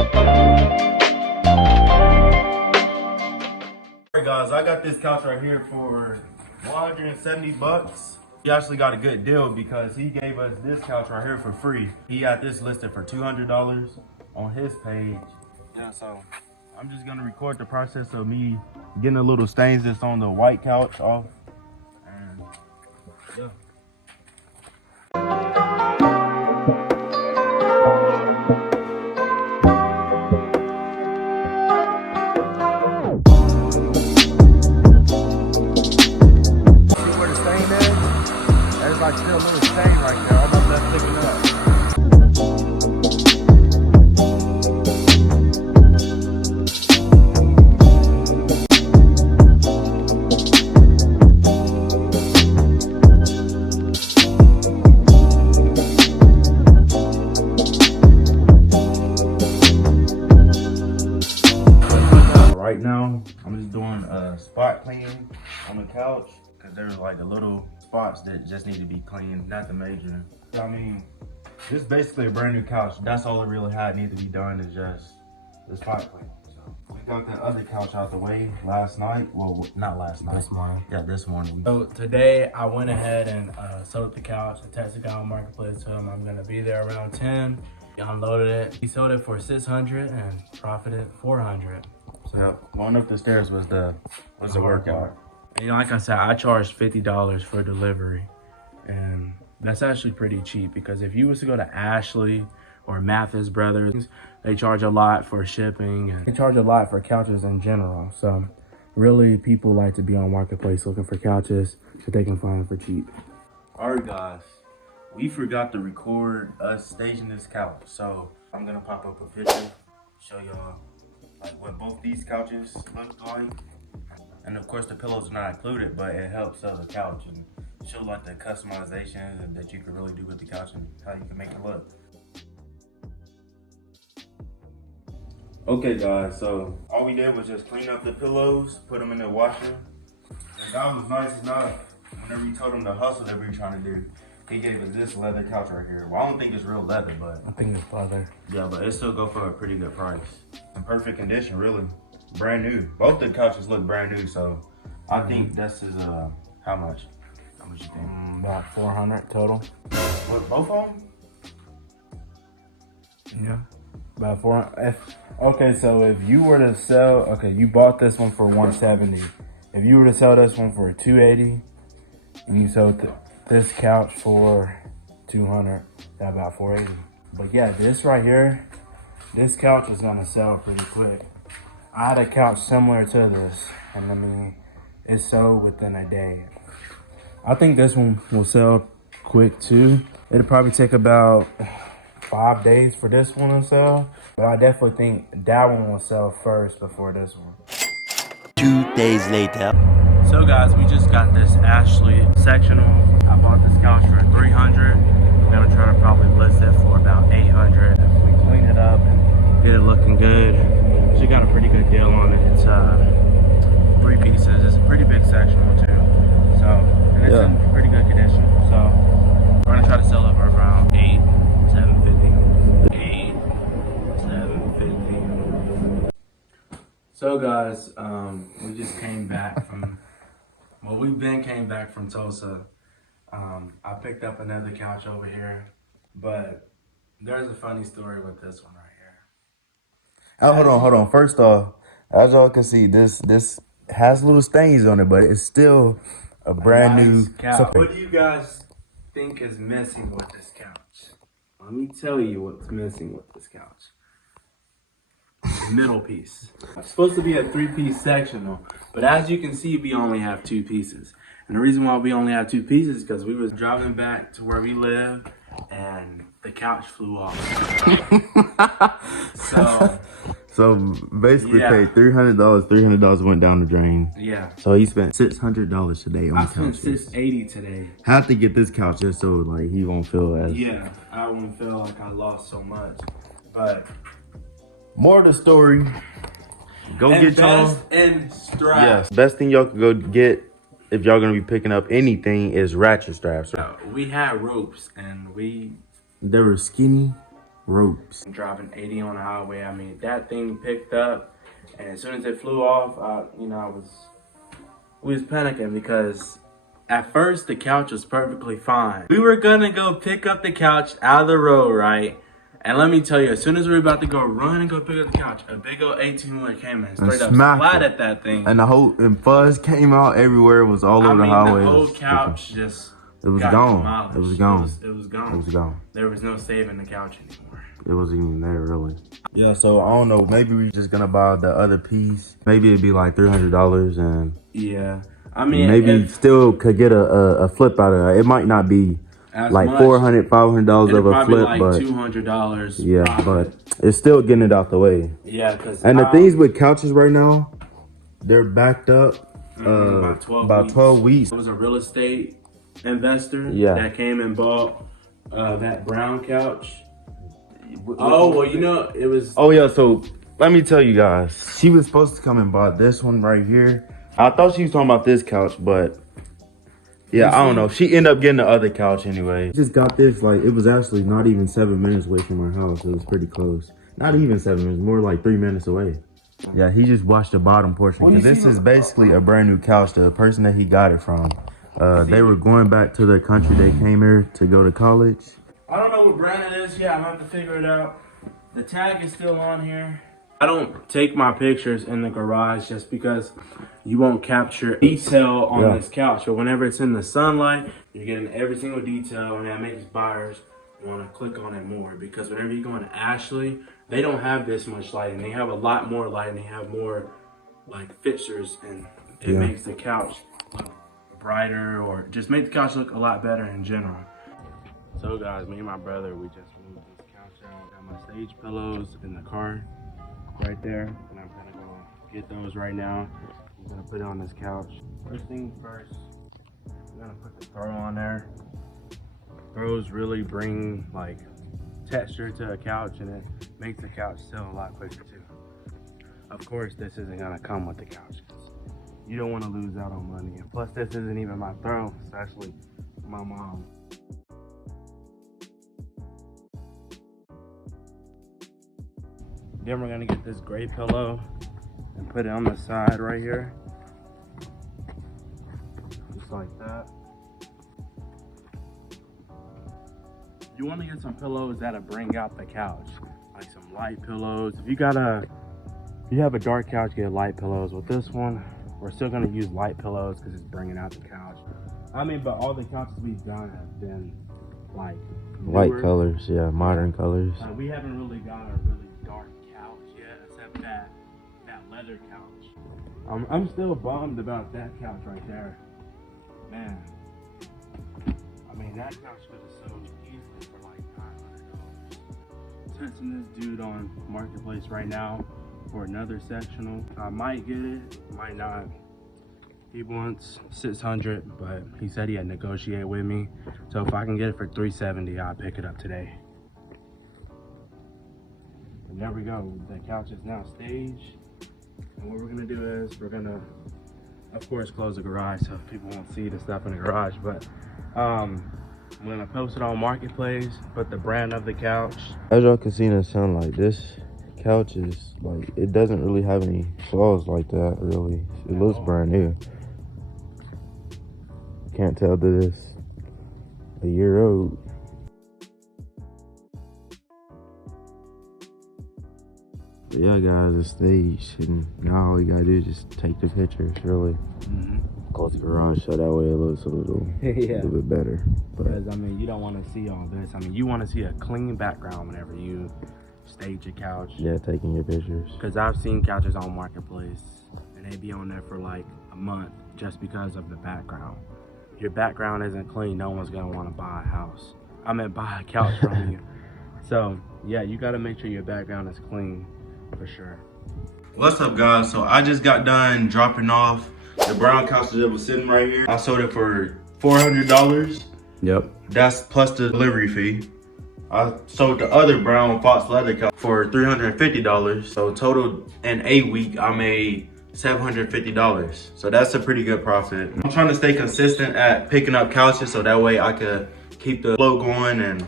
Alright guys, I got this couch right here for 170 bucks. He actually got a good deal because he gave us this couch right here for free. He had this listed for $200 on his page. Yeah, so I'm just gonna record the process of me getting the little stains that's on the white couch off. And yeah. Like still a little stain right there. I'm about to pick it up. Right now, I'm just doing a spot cleaning on the couch because there's like a little spots that just need to be cleaned, not the major. I mean, this is basically a brand new couch. That's all it really had needs to be done is just the spot cleaning. So we got the other couch out the way last night. Well, not last night. This morning. Yeah, this morning. So today I went ahead and sold the couch. I texted guy on Marketplace to him. I'm gonna be there around 10. He unloaded it. He sold it for 600 and profited 400. So yep. Going up the stairs was the workout. You know, like I said, I charged $50 for delivery, and that's actually pretty cheap because if you was to go to Ashley or Mathis Brothers, they charge a lot for shipping and they charge a lot for couches in general. So really, people like to be on Marketplace looking for couches that they can find for cheap. All right, guys, we forgot to record us staging this couch, so I'm gonna pop up a picture, show y'all like what both these couches look like. And of course the pillows are not included, but it helps sell the couch and show like the customization that you can really do with the couch and how you can make it look. Okay guys, so all we did was just clean up the pillows, put them in the washer. And God was nice enough, whenever we told him the hustle that we were trying to do, he gave us this leather couch right here. Well, I don't think it's real leather, but I think it's leather. Yeah, but it still go for a pretty good price. In perfect condition, really. Brand new. Both the couches look brand new, so I think this is how much? How much you think? About 400 total. What, both of them? Yeah, about 400. Okay, so if you were to sell, okay, you bought this one for 170. If you were to sell this one for 280, and you sold this couch for 200, that's about 480. But yeah, this right here, this couch is gonna sell pretty quick. I had a couch similar to this, and I mean, it sold within a day. I think this one will sell quick too. It'll probably take about 5 days for this one to sell, but I definitely think that one will sell first before this one. 2 days later. So guys, we just got this Ashley sectional. I bought this couch for 300. I'm gonna try to probably list it for about 800. If we clean it up and get it looking good. She got a pretty good deal on it. It's 3 pieces. It's a pretty big sectional too. So, and it's in pretty good condition. So, we're gonna try to sell it for around 750. 750. So guys, we just came back from, well, came back from Tulsa. I picked up another couch over here, but there's a funny story with this one right here. Oh, hold on. First off, as y'all can see, this has little stains on it, but it's still a brand new couch. What do you guys think is missing with this couch? Let me tell you what's missing with this couch. Middle piece. It's supposed to be a 3-piece sectional, but as you can see, we only have 2 pieces. And the reason why we only have 2 pieces is because we was driving back to where we live and the couch flew off. So basically paid $300. $300 went down the drain. Yeah. So he spent $600 today on the couch. I spent $680 today. Have to get this couch just so like he won't feel as. Yeah, I won't feel like I lost so much. But more of the story. Go get y'all. And straps. Yes. Best thing y'all can go get if y'all gonna be picking up anything is ratchet straps. We had ropes and they were skinny ropes. I'm driving 80 on the highway. I mean, that thing picked up, and as soon as it flew off, we was panicking because at first the couch was perfectly fine. We were gonna go pick up the couch out of the road, right? And let me tell you, as soon as we were about to go run and go pick up the couch, a big old 18-wheeler came in, straight up flat at that thing. And fuzz came out everywhere. It was all over the highway. The whole couch just It was gone. demolished. It was gone. It was gone. It was gone. There was no saving the couch anymore. It wasn't even there, really. Yeah, so I don't know. Maybe we just gonna buy the other piece. Maybe it'd be like $300, and yeah, I mean, maybe still could get a flip out of it. It might not be like $400, $500 of a flip, like but $200. yeah, profit. but it's still getting it out the way. Yeah, because and the things with couches right now, they're backed up about 12 weeks. It was a real estate investor that came and bought that brown couch. Oh, well, it was... Oh, yeah, so let me tell you guys. She was supposed to come and buy this one right here. I thought she was talking about this couch, but yeah, I don't know. She ended up getting the other couch anyway. Just got this, like, it was actually not even 7 minutes away from our house. It was pretty close. Not even 7 minutes, more like 3 minutes away. Yeah, he just watched the bottom portion. Because this is basically a brand new couch. The person that he got it from, they were going back to their country. They came here to go to college. I don't know what brand it is yet. I'm going to have to figure it out. The tag is still on here. I don't take my pictures in the garage just because you won't capture detail on this couch. But whenever it's in the sunlight, you're getting every single detail, and that makes buyers want to click on it more. Because whenever you go into Ashley, they don't have this much lighting. They have a lot more lighting. They have more like fixtures, and it makes the couch look brighter, or just make the couch look a lot better in general. So guys, me and my brother, we just moved this couch out. Got my stage pillows in the car right there, and I'm gonna go get those right now. I'm gonna put it on this couch. First thing first, I'm gonna put the throw on there. Throws really bring like texture to a couch, and it makes the couch sell a lot quicker too. Of course, this isn't gonna come with the couch. You don't want to lose out on money, and plus this isn't even my throw. It's actually my mom. Then we're gonna get this gray pillow and put it on the side right here. Just like that. You wanna get some pillows that'll bring out the couch. Like some light pillows. If you have a dark couch, get light pillows. With this one, we're still gonna use light pillows because it's bringing out the couch. I mean, but all the couches we've done have been like light colors, yeah, modern colors. We haven't really got a really dark couch yet, except that leather couch. I'm still bummed about that couch right there. Man, I mean, that couch could have sold easily for like $900. Testing this dude on Marketplace right now for another sectional. I might get it, might not. He wants 600, but he said he had negotiated with me. So if I can get it for 370, I'll pick it up today. And there we go. The couch is now staged. And what we're gonna do is we're gonna, of course, close the garage so people won't see the stuff in the garage. But I'm gonna post it on Marketplace, put the brand of the couch. As y'all can see in the sunlight, this couch is like, it doesn't really have any flaws like that, really. It looks brand new. Can't tell that it's a year old. But yeah, guys, it's staged, and now all you gotta do is just take the pictures, really. Close the garage so that way it looks a little bit better. Because, I mean, you don't want to see all this. I mean, you want to see a clean background whenever you stage a couch. Yeah, taking your pictures. Because I've seen couches on Marketplace, and they be on there for like a month just because of the background. If your background isn't clean, no one's going to want to buy a house. I mean, buy a couch from you. So, yeah, you got to make sure your background is clean for sure. What's up, guys? So I just got done dropping off the brown couch that was sitting right here. I sold it for $400. Yep. That's plus the delivery fee. I sold the other brown fox leather couch for $350. So total in a week, I made $750. So that's a pretty good profit. I'm trying to stay consistent at picking up couches so that way I could keep the flow going. And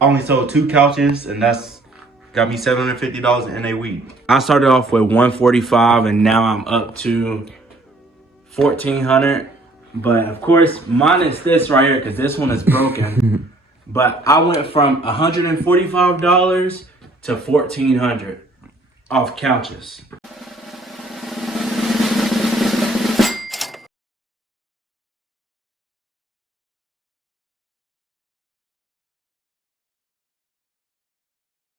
I only sold 2 couches, and that's Got me $750 in a week. I started off with 145 and now I'm up to 1400. But of course, minus this right here, because this one is broken. But I went from $145 to $1,400 off couches.